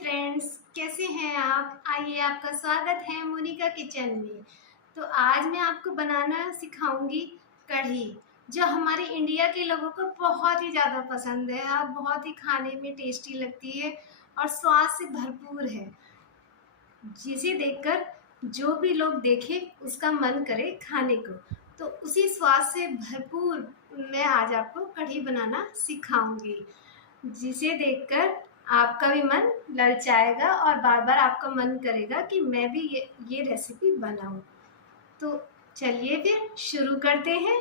Friends, कैसे हैं आप? आइए, आपका स्वागत है मोनिका किचन में। तो आज मैं आपको बनाना सिखाऊंगी कढ़ी, जो हमारे इंडिया के लोगों को बहुत ही ज़्यादा पसंद है और बहुत ही खाने में टेस्टी लगती है और स्वाद से भरपूर है, जिसे देखकर जो भी लोग देखे उसका मन करे खाने को। तो उसी स्वाद से भरपूर मैं आज आपको कढ़ी बनाना सिखाऊंगी, जिसे देखकर आपका भी मन ललचाएगा और बार बार आपका मन करेगा कि मैं भी ये रेसिपी बनाऊं। तो चलिए फिर शुरू करते हैं।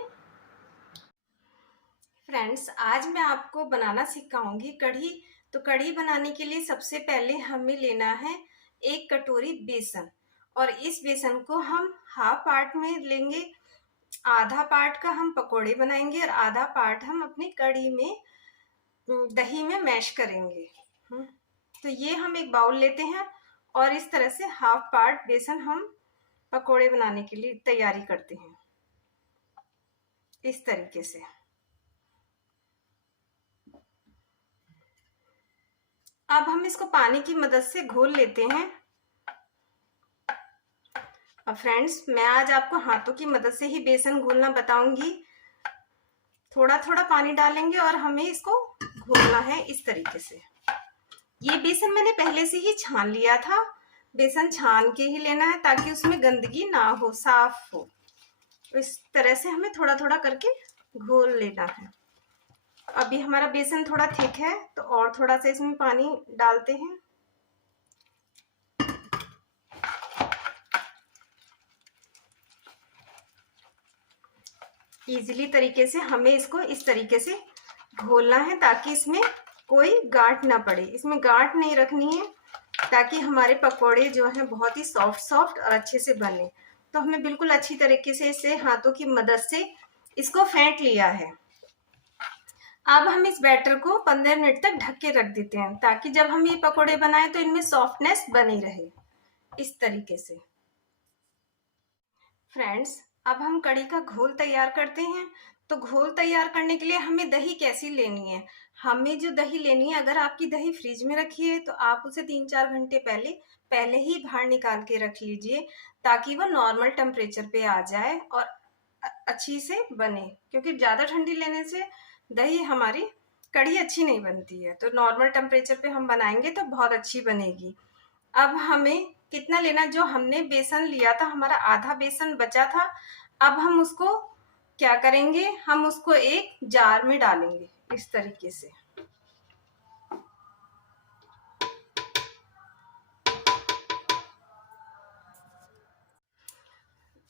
फ्रेंड्स, आज मैं आपको बनाना सिखाऊंगी कढ़ी। तो कढ़ी बनाने के लिए सबसे पहले हमें लेना है 1 कटोरी बेसन, और इस बेसन को हम हाफ पार्ट में लेंगे। आधा पार्ट का हम पकोड़े बनाएंगे और आधा पार्ट हम अपनी कढ़ी में दही में मैश करेंगे। तो ये हम एक बाउल लेते हैं और इस तरह से हाफ पार्ट बेसन हम पकोड़े बनाने के लिए तैयारी करते हैं, इस तरीके से। अब हम इसको पानी की मदद से घोल लेते हैं। अब फ्रेंड्स, मैं आज आपको हाथों की मदद से ही बेसन घोलना बताऊंगी। थोड़ा थोड़ा पानी डालेंगे और हमें इसको घोलना है इस तरीके से। ये बेसन मैंने पहले से ही छान लिया था। बेसन छान के ही लेना है ताकि उसमें गंदगी ना हो, साफ हो। तो इस तरह से हमें थोड़ा थोड़ा करके घोल लेना है। अभी हमारा बेसन थोड़ा थिक है तो और थोड़ा सा इसमें पानी डालते हैं। इजीली तरीके से हमें इसको इस तरीके से घोलना है ताकि इसमें कोई गांठ ना पड़े। इसमें गांठ नहीं रखनी है ताकि हमारे पकोड़े जो हैं बहुत ही सॉफ्ट सॉफ्ट और अच्छे से बने। तो हमने बिल्कुल अच्छी तरीके से इसे हाथों की मदद से इसको फेंट लिया है। अब हम इस बैटर को 15 मिनट तक ढक के रख देते हैं ताकि जब हम ये पकोड़े बनाएं तो इनमें सॉफ्टनेस बनी रहे, इस तरीके से। फ्रेंड्स, अब हम कढ़ी का घोल तैयार करते हैं। तो घोल तैयार करने के लिए हमें दही कैसी लेनी है। हमें जो दही लेनी है, अगर आपकी दही फ्रिज में रखी है तो आप उसे 3-4 घंटे पहले ही बाहर निकाल के रख लीजिए ताकि वह नॉर्मल टेम्परेचर पे आ जाए और अच्छी से बने। क्योंकि ज़्यादा ठंडी लेने से दही हमारी कढ़ी अच्छी नहीं बनती है। तो नॉर्मल टेम्परेचर पे हम बनाएंगे तो बहुत अच्छी बनेगी। अब हमें कितना लेना, जो हमने बेसन लिया था, हमारा आधा बेसन बचा था। अब हम उसको क्या करेंगे, हम उसको एक जार में डालेंगे इस तरीके से।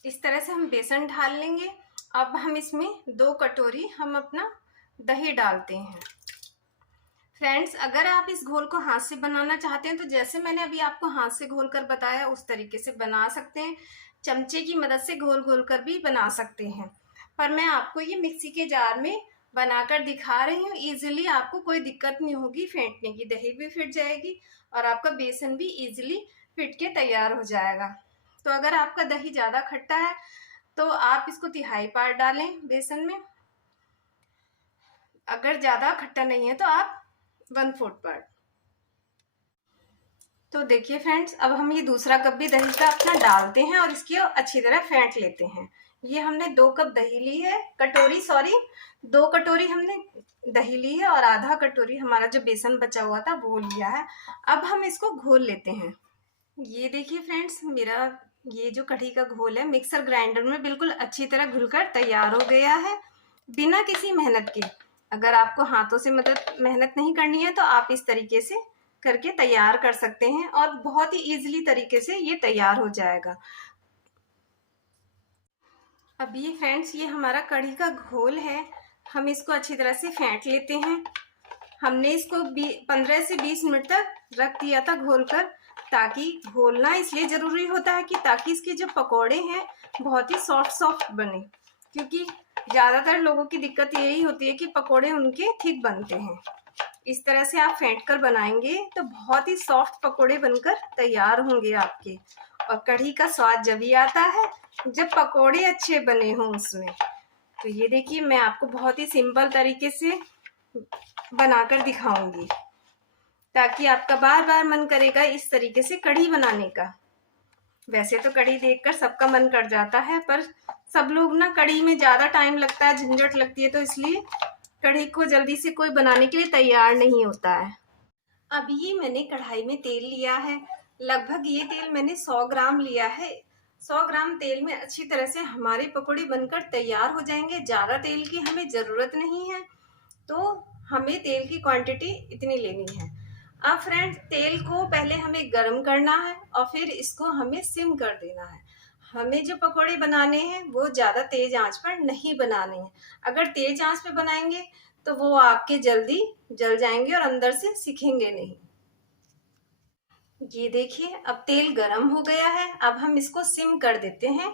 इस तरह से हम बेसन ढाल लेंगे। अब हम इसमें 2 कटोरी हम अपना दही डालते हैं। फ्रेंड्स, अगर आप इस घोल को हाथ से बनाना चाहते हैं तो जैसे मैंने अभी आपको हाथ से घोल कर बताया उस तरीके से बना सकते हैं। चमचे की मदद से घोल घोल कर भी बना सकते हैं, पर मैं आपको ये मिक्सी के जार में बनाकर दिखा रही हूँ। इजीली आपको कोई दिक्कत नहीं होगी फेंटने की, दही भी फिट जाएगी और आपका बेसन भी इजीली फिट के तैयार हो जाएगा। तो अगर आपका दही ज़्यादा खट्टा है तो आप इसको 1/3 पार्ट डालें बेसन में। अगर ज़्यादा खट्टा नहीं है तो आप 1/4 पार्ट। तो देखिए फ्रेंड्स, अब हम ये दूसरा कप भी दही का अपना डालते हैं और इसकी अच्छी तरह फेंट लेते हैं। ये हमने 2 कप दही ली है, 2 कटोरी हमने दही ली है और आधा कटोरी हमारा जो बेसन बचा हुआ था वो लिया है। अब हम इसको घोल लेते हैं। ये देखिए फ्रेंड्स, मेरा ये जो कढ़ी का घोल है मिक्सर ग्राइंडर में बिल्कुल अच्छी तरह घुलकर तैयार हो गया है, बिना किसी मेहनत के। अगर आपको हाथों से मेहनत नहीं करनी है तो आप इस तरीके से करके तैयार कर सकते हैं और बहुत ही इजीली तरीके से ये तैयार हो जाएगा। अब ये फ्रेंड्स, ये हमारा कढ़ी का घोल है। हम इसको अच्छी तरह से फेंट लेते हैं। हमने इसको 15 से 20 मिनट तक रख दिया था घोल कर, ताकि घोलना इसलिए ज़रूरी होता है कि ताकि इसके जो पकोड़े हैं बहुत ही सॉफ्ट सॉफ्ट बने। क्योंकि ज़्यादातर लोगों की दिक्कत यही होती है कि पकोड़े उनके थिक बनते हैं। इस तरह से आप फेंट कर बनाएंगे तो बहुत ही सॉफ्ट पकोड़े बनकर तैयार होंगे आपके। और कढ़ी का स्वाद जब ही आता है जब पकोड़े अच्छे बने हों उसमें। तो ये देखिए, मैं आपको बहुत ही सिंपल तरीके से बनाकर दिखाऊंगी ताकि आपका बार बार मन करेगा इस तरीके से कढ़ी बनाने का। वैसे तो कढ़ी देखकर सबका मन कर जाता है, पर सब लोग ना कढ़ी में ज़्यादा टाइम लगता है, झंझट लगती है, तो इसलिए कढ़ी को जल्दी से कोई बनाने के लिए तैयार नहीं होता है। अब ये मैंने कढ़ाई में तेल लिया है। लगभग ये तेल मैंने 100 ग्राम लिया है। 100 ग्राम तेल में अच्छी तरह से हमारे पकौड़े बनकर तैयार हो जाएंगे। ज़्यादा तेल की हमें ज़रूरत नहीं है, तो हमें तेल की क्वांटिटी इतनी लेनी है। अब फ्रेंड्स, तेल को पहले हमें गर्म करना है और फिर इसको हमें सिम कर देना है। हमें जो पकौड़े बनाने हैं वो ज़्यादा तेज आंच पर नहीं बनाने हैं। अगर तेज आंच पे बनाएंगे तो वो आपके जल्दी जल जाएंगे और अंदर से सिकेंगे नहीं। ये देखिए, अब तेल गरम हो गया है। अब हम इसको सिम कर देते हैं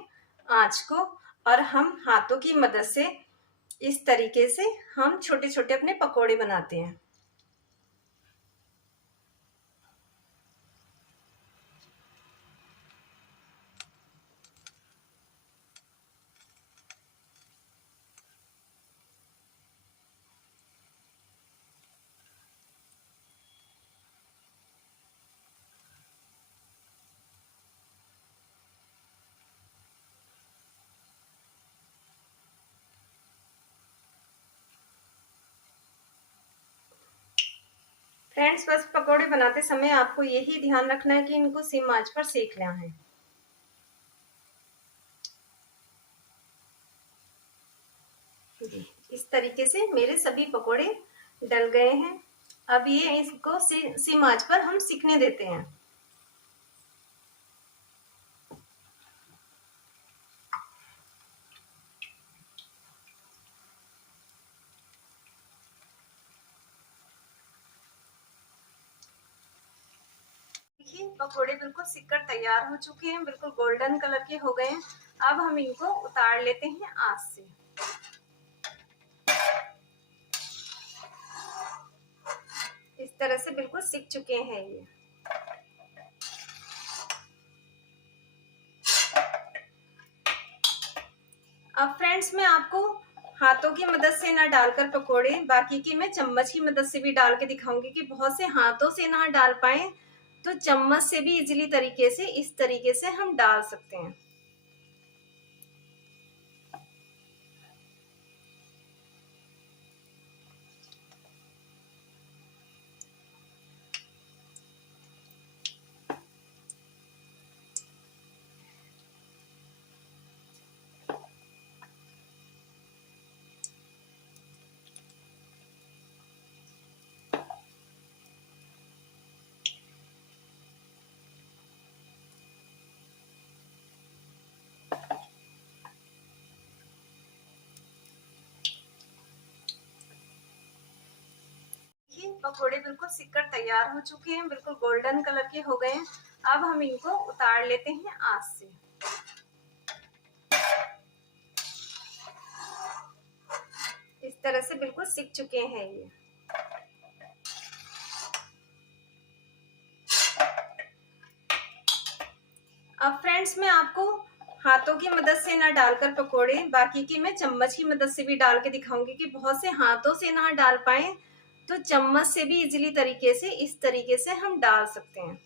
आंच को, और हम हाथों की मदद से इस तरीके से हम छोटे छोटे अपने पकोड़े बनाते हैं। फ्रेंड्स, बस पकोड़े बनाते समय आपको यही ध्यान रखना है कि इनको सिम आंच पर सेकना है। इस तरीके से मेरे सभी पकोड़े डल गए हैं। अब ये इसको सिम आंच पर हम सिकने देते हैं। देखिए, पकोड़े बिल्कुल सिककर तैयार हो चुके हैं, बिल्कुल गोल्डन कलर के हो गए हैं। अब हम इनको उतार लेते हैं आंच से। इस तरह से बिल्कुल सिक चुके हैं ये। अब फ्रेंड्स, मैं आपको हाथों की मदद से ना डालकर पकोड़े, बाकी की मैं चम्मच की मदद से भी डाल के दिखाऊंगी कि बहुत से हाथों से ना डाल पाए तो चम्मच से भी इजीली तरीके से इस तरीके से हम डाल सकते हैं। पकोड़े बिल्कुल सिककर तैयार हो चुके हैं, बिल्कुल गोल्डन कलर के हो गए हैं। अब हम इनको उतार लेते हैं आंच से। इस तरह से बिल्कुल सिक चुके हैं ये। अब फ्रेंड्स, मैं आपको हाथों की मदद से ना डालकर पकोड़े, बाकी की मैं चम्मच की मदद से भी डाल के दिखाऊंगी कि बहुत से हाथों से ना डाल पाए तो चम्मच से भी इजीली तरीके से इस तरीके से हम डाल सकते हैं।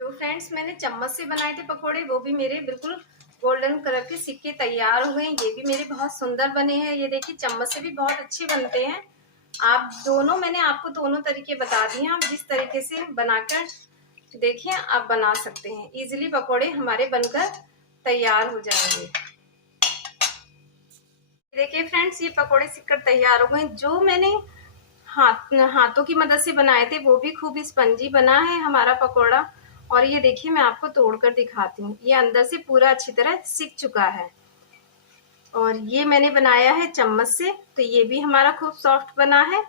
तो फ्रेंड्स, मैंने चम्मच से बनाए थे पकोड़े, वो भी मेरे बिल्कुल गोल्डन कलर के सिक्के तैयार हो गए। ये भी मेरे बहुत सुंदर बने हैं। ये देखिए, चम्मच से भी बहुत अच्छे बनते हैं। आप दोनों, मैंने आपको दोनों तरीके बता दिए। आप जिस तरीके से बनाकर देखिए, आप बना सकते हैं। इजीली पकोड़े हमारे बनकर तैयार हो जाएंगे। देखिए फ्रेंड्स, ये पकोड़े सिककर तैयार हो गए। जो मैंने हाथों की मदद से बनाए थे वो भी खूब स्पंजी बना है हमारा पकोड़ा। और ये देखिए, मैं आपको तोड़कर दिखाती हूँ। ये अंदर से पूरा अच्छी तरह सिक चुका है और ये मैंने बनाया है चम्मच से, तो ये भी हमारा खूब सॉफ्ट बना है।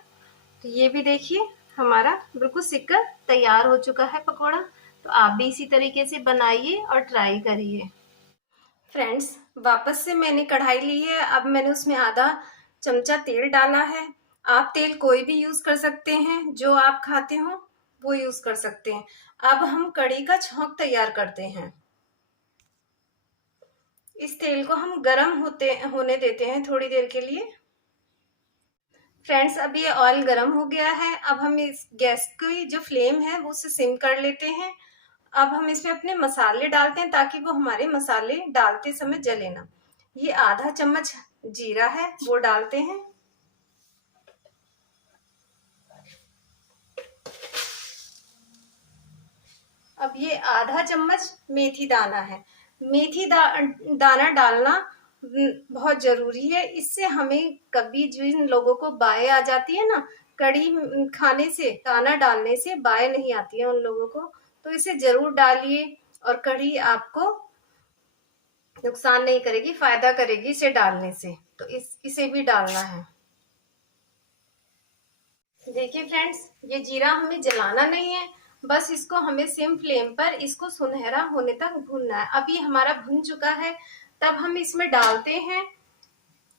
तो ये भी देखिए हमारा बिल्कुल सिककर तैयार हो चुका है पकोड़ा। तो आप भी इसी तरीके से बनाइए और ट्राई करिए। फ्रेंड्स, वापस से मैंने कढ़ाई ली है। अब मैंने उसमें आधा चमचा तेल डाला है। आप तेल कोई भी यूज कर सकते हैं, जो आप खाते हो वो यूज कर सकते हैं। अब हम कढ़ी का छौंक तैयार करते हैं। इस तेल को हम गरम होने देते हैं थोड़ी देर के लिए। फ्रेंड्स, अब ये ऑयल गरम हो गया है। अब हम इस गैस की जो फ्लेम है वो उसे सिम कर लेते हैं। अब हम इसमें अपने मसाले डालते हैं ताकि वो हमारे मसाले डालते समय जले ना। ये आधा चम्मच जीरा है, वो डालते हैं। अब ये आधा चम्मच मेथी दाना है। मेथी दाना डालना बहुत जरूरी है। इससे हमें कभी जिन लोगों को बाएं आ जाती है ना, कढ़ी खाने से, दाना डालने से बाएं नहीं आती है उन लोगों को, तो इसे जरूर डालिए। और कढ़ी आपको नुकसान नहीं करेगी, फायदा करेगी इसे डालने से। तो इसे भी डालना है। देखिए फ्रेंड्स, ये जीरा हमें जलाना नहीं है, बस इसको हमें सिम फ्लेम पर इसको सुनहरा होने तक भूनना है। अब ये हमारा भुन चुका है। तब हम इसमें डालते हैं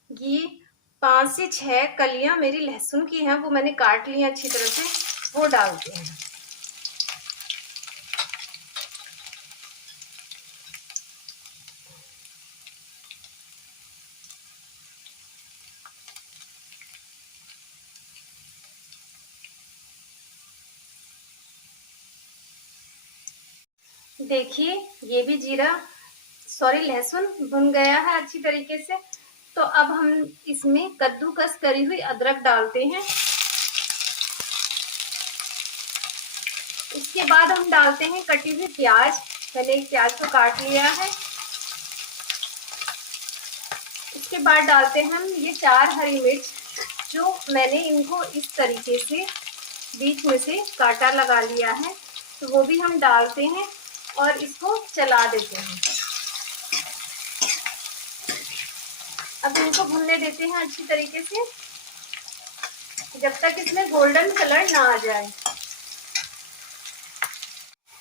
ये 5 से 6 कलियां मेरी लहसुन की हैं, वो मैंने काट ली हैं अच्छी तरह से, वो डालते हैं। देखिए ये भी लहसुन भुन गया है अच्छी तरीके से। तो अब हम इसमें कद्दूकस करी हुई अदरक डालते हैं। इसके बाद हम डालते हैं कटी हुई प्याज। मैंने एक प्याज को काट लिया है। इसके बाद डालते हैं हम ये 4 हरी मिर्च, जो मैंने इनको इस तरीके से बीच में से कांटा लगा लिया है, तो वो भी हम डालते हैं और इसको चला देते हैं। अब इनको भूनने देते हैं अच्छी तरीके से, जब तक इसमें गोल्डन कलर ना आ जाए।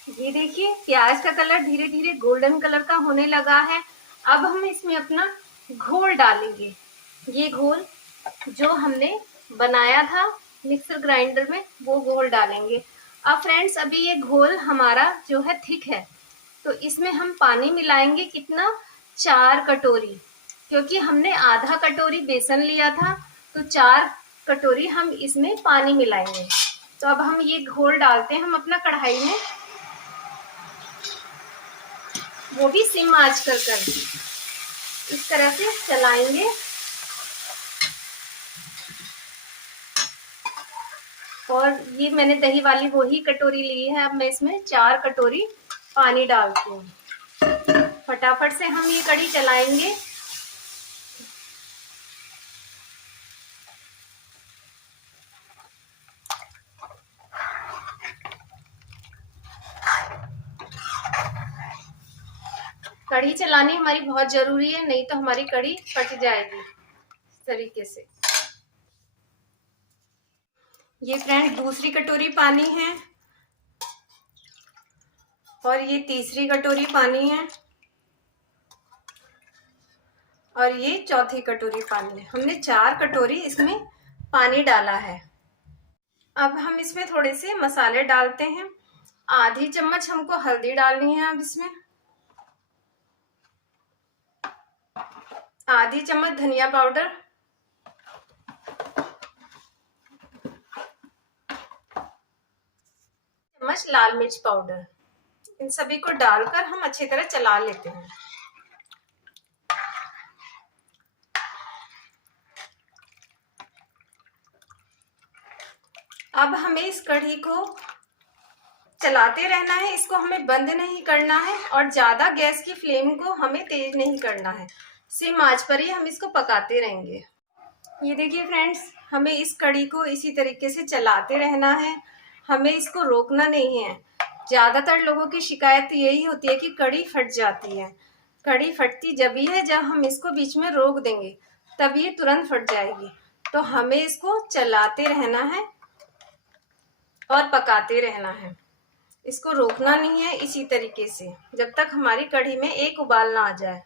ये देखिए प्याज का कलर धीरे धीरे गोल्डन कलर का होने लगा है। अब हम इसमें अपना घोल डालेंगे। ये घोल जो हमने बनाया था मिक्सर ग्राइंडर में, वो घोल डालेंगे। अब फ्रेंड्स, अभी ये घोल हमारा जो है थिक है, तो इसमें हम पानी मिलाएंगे। कितना? 4 कटोरी, क्योंकि हमने आधा कटोरी बेसन लिया था, तो 4 कटोरी हम इसमें पानी मिलाएंगे। तो अब हम ये घोल डालते हैं हम अपना कढ़ाई में, वो भी सिम आंच कर इस तरह से चलाएंगे। और ये मैंने दही वाली वही कटोरी ली है। अब मैं इसमें 4 कटोरी पानी डालती हूँ। फटाफट से हम ये कढ़ी चलाएंगे। कढ़ी चलानी हमारी बहुत जरूरी है, नहीं तो हमारी कढ़ी फट जाएगी इस तरीके से। ये फ्रेंड दूसरी कटोरी पानी है, और ये तीसरी कटोरी पानी है, और ये चौथी कटोरी पानी है। हमने 4 कटोरी इसमें पानी डाला है। अब हम इसमें थोड़े से मसाले डालते हैं। आधी चम्मच हमको हल्दी डालनी है। अब इसमें आधी चम्मच धनिया पाउडर, चम्मच लाल मिर्च पाउडर। इन सभी को डालकर हम अच्छी तरह चला लेते हैं। अब हमें इस कढ़ी को चलाते रहना है, इसको हमें बंद नहीं करना है, और ज्यादा गैस की फ्लेम को हमें तेज नहीं करना है। सिम आंच पर ही हम इसको पकाते रहेंगे। ये देखिए फ्रेंड्स, हमें इस कढ़ी को इसी तरीके से चलाते रहना है, हमें इसको रोकना नहीं है। ज्यादातर लोगों की शिकायत यही होती है कि कढ़ी फट जाती है। कढ़ी फटती जब ही है जब हम इसको बीच में रोक देंगे, तब ये तुरंत फट जाएगी। तो हमें इसको चलाते रहना है और पकाते रहना है, इसको रोकना नहीं है। इसी तरीके से जब तक हमारी कढ़ी में एक उबाल ना आ जाए।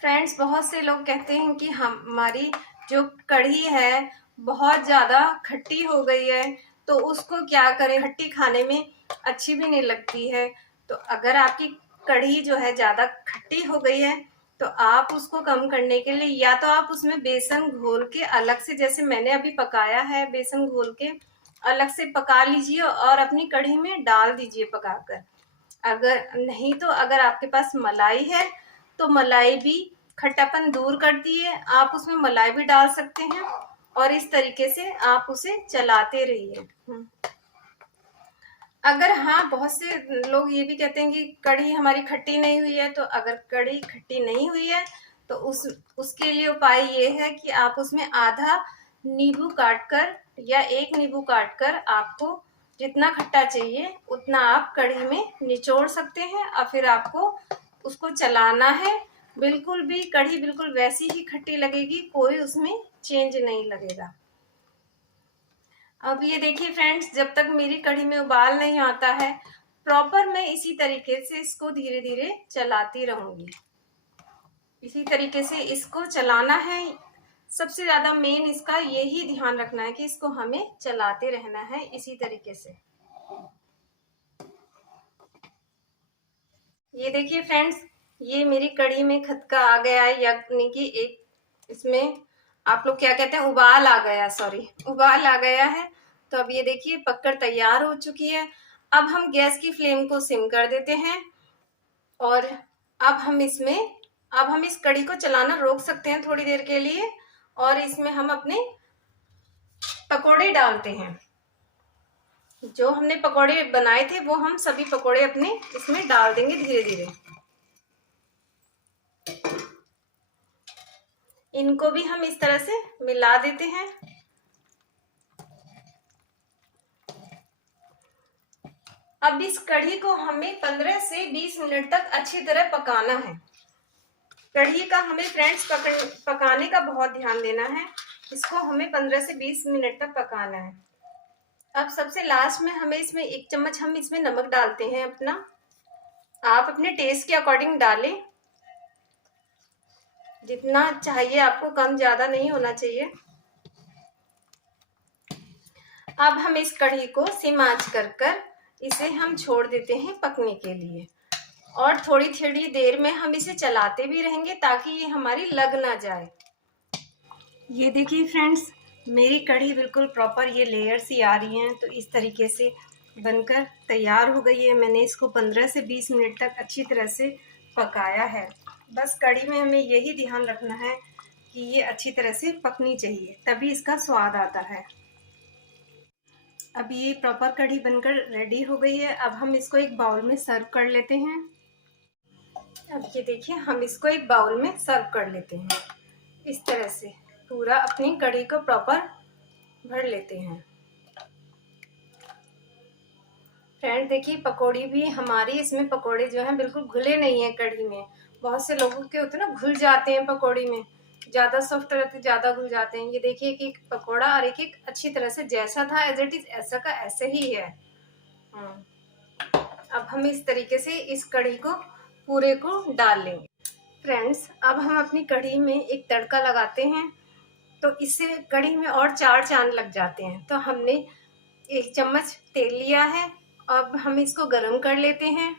फ्रेंड्स, बहुत से लोग कहते हैं कि हमारी जो कढ़ी है बहुत ज़्यादा खट्टी हो गई है, तो उसको क्या करें, खट्टी खाने में अच्छी भी नहीं लगती है। तो अगर आपकी कढ़ी जो है ज़्यादा खट्टी हो गई है तो आप उसको कम करने के लिए या तो आप उसमें बेसन घोल के अलग से, जैसे मैंने अभी पकाया है, बेसन घोल के अलग से पका लीजिए और अपनी कढ़ी में डाल दीजिए पकाकर। अगर नहीं तो अगर आपके पास मलाई है तो मलाई भी खट्टापन दूर करती है, आप उसमें मलाई भी डाल सकते हैं और इस तरीके से आप उसे चलाते रहिए। अगर हाँ, बहुत से लोग ये भी कहते हैं कि कढ़ी हमारी खट्टी नहीं हुई है, तो अगर कढ़ी खट्टी नहीं हुई है तो उसके लिए उपाय ये है कि आप उसमें आधा नींबू काटकर या एक नींबू काटकर आपको जितना खट्टा चाहिए उतना आप कढ़ी में निचोड़ सकते हैं और फिर आपको उसको चलाना है। बिल्कुल भी कढ़ी बिल्कुल वैसी ही खट्टी लगेगी, कोई उसमें चेंज नहीं लगेगा। अब ये देखिए फ्रेंड्स, जब तक मेरी कढ़ी में उबाल नहीं आता है प्रॉपर, मैं इसी तरीके से इसको धीरे धीरे चलाती रहूंगी। इसी तरीके से इसको चलाना है। सबसे ज्यादा मेन इसका यही ध्यान रखना है कि इसको हमें चलाते रहना है इसी तरीके से। ये देखिए फ्रेंड्स, ये मेरी कढ़ी में खदका आ गया है, यानी कि एक इसमें आप लोग क्या कहते हैं, उबाल आ गया, सॉरी उबाल आ गया है। तो अब ये देखिए पककर तैयार हो चुकी है। अब हम गैस की फ्लेम को सिम कर देते हैं और अब हम इस कढ़ी को चलाना रोक सकते हैं थोड़ी देर के लिए और इसमें हम अपने पकोड़े डालते हैं। जो हमने पकोड़े बनाए थे वो हम सभी पकोड़े अपने इसमें डाल देंगे धीरे धीरे। इनको भी हम इस तरह से मिला देते हैं। अब इस कढ़ी को हमें 15 से 20 मिनट तक अच्छी तरह पकाना है। कढ़ी का हमें फ्रेंड्स पकाने का बहुत ध्यान देना है। इसको हमें 15 से 20 मिनट तक पकाना है। अब सबसे लास्ट में हमें इसमें 1 चम्मच हम इसमें नमक डालते हैं अपना। आप अपने टेस्ट के अकॉर्डिंग डालें, जितना चाहिए आपको, कम ज्यादा नहीं होना चाहिए। अब हम इस कढ़ी को सिम आंच कर इसे हम छोड़ देते हैं पकने के लिए और थोड़ी थोड़ी देर में हम इसे चलाते भी रहेंगे ताकि ये हमारी लग ना जाए। ये देखिए फ्रेंड्स, मेरी कढ़ी बिल्कुल प्रॉपर ये लेयर सी आ रही हैं, तो इस तरीके से बनकर तैयार हो गई है। मैंने इसको 15 से 20 मिनट तक अच्छी तरह से पकाया है। बस कढ़ी में हमें यही ध्यान रखना है कि ये अच्छी तरह से पकनी चाहिए, तभी इसका स्वाद आता है। अब ये प्रॉपर कढ़ी बनकर रेडी हो गई है। अब हम इसको एक बाउल में सर्व कर लेते हैं। अब ये देखिए, हम इसको एक बाउल में सर्व कर लेते हैं। इस तरह से पूरा अपनी कढ़ी को प्रॉपर भर लेते हैं। फ्रेंड देखिए, पकौड़ी भी हमारी, इसमें पकौड़े जो हैं बिल्कुल घुले नहीं है कढ़ी में। बहुत से लोगों के होते हैं ना, घुल जाते हैं पकौड़ी में, ज़्यादा सॉफ्ट रहते, ज़्यादा घुल जाते हैं। ये देखिए कि एक पकौड़ा और एक एक अच्छी तरह से जैसा था एज इट इज ऐसा का ऐसे ही है। अब हम इस तरीके से इस कढ़ी को पूरे को डाल लेंगे। फ्रेंड्स, अब हम अपनी कढ़ी में एक तड़का लगाते हैं, तो इससे कढ़ी में और 4 चांद लग जाते हैं। तो हमने 1 चम्मच तेल लिया है, अब हम इसको गरम कर लेते हैं।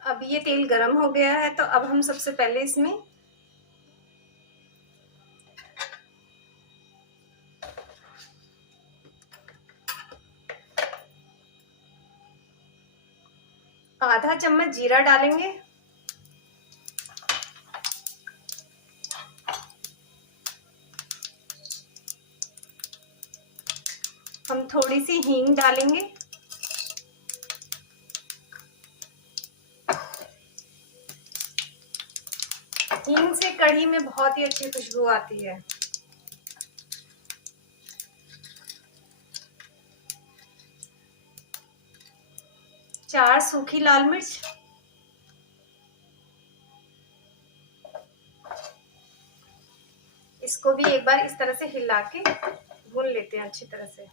अब ये तेल गरम हो गया है, तो अब हम सबसे पहले इसमें आधा चम्मच जीरा डालेंगे। हम थोड़ी सी हींग डालेंगे। हींग से कढ़ी में बहुत ही अच्छी खुशबू आती है। 4 सूखी लाल मिर्च, इसको भी एक बार इस तरह से हिला के भून लेते हैं अच्छी तरह से।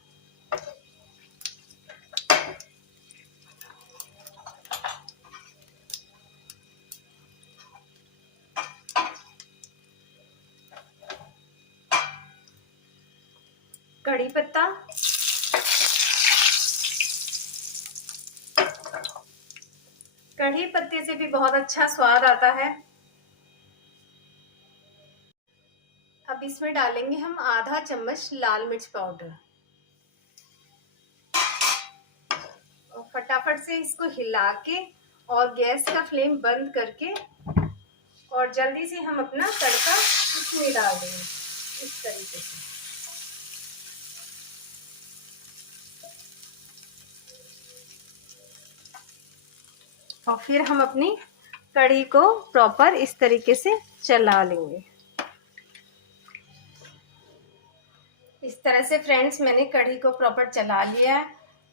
कड़ी पत्ता, कड़ी पत्ते से भी बहुत अच्छा स्वाद आता है। अब इसमें डालेंगे हम आधा चम्मच लाल मिर्च पाउडर और फटाफट से इसको हिला के और गैस का फ्लेम बंद करके और जल्दी से हम अपना तड़का इसमें डाल देंगे इस तरीके से। और फिर हम अपनी कढ़ी को प्रॉपर इस तरीके से चला लेंगे। इस तरह से फ्रेंड्स मैंने कढ़ी को प्रॉपर चला लिया है।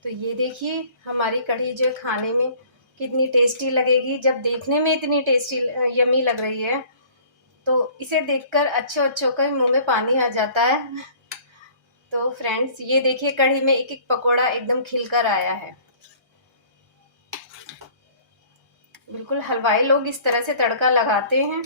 तो ये देखिए हमारी कढ़ी जो खाने में कितनी टेस्टी लगेगी। जब देखने में इतनी टेस्टी यमी लग रही है तो इसे देखकर अच्छों का मुंह में पानी आ जाता है। तो फ्रेंड्स ये देखिए कढ़ी में एक एक पकोड़ा एकदम खिलकर आया है। बिल्कुल हलवाई लोग इस तरह से तड़का लगाते हैं।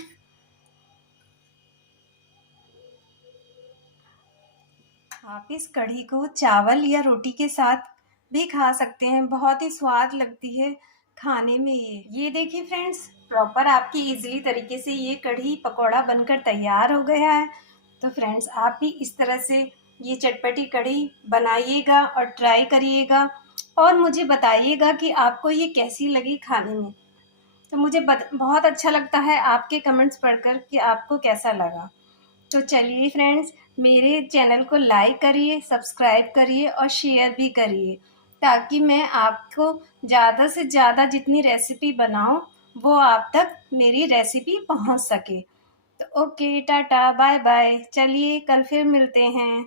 आप इस कढ़ी को चावल या रोटी के साथ भी खा सकते हैं, बहुत ही स्वाद लगती है खाने में। ये देखिए फ्रेंड्स प्रॉपर आपकी इजीली तरीके से ये कढ़ी पकौड़ा बनकर तैयार हो गया है। तो फ्रेंड्स आप भी इस तरह से ये चटपटी कढ़ी बनाइएगा और ट्राई करिएगा और मुझे बताइएगा कि आपको ये कैसी लगी खाने में। तो मुझे बहुत अच्छा लगता है आपके कमेंट्स पढ़कर कि आपको कैसा लगा। तो चलिए फ्रेंड्स मेरे चैनल को लाइक करिए, सब्सक्राइब करिए और शेयर भी करिए ताकि मैं आपको ज़्यादा से ज़्यादा जितनी रेसिपी बनाऊं वो आप तक मेरी रेसिपी पहुंच सके। तो ओके टाटा बाय बाय, चलिए कल फिर मिलते हैं।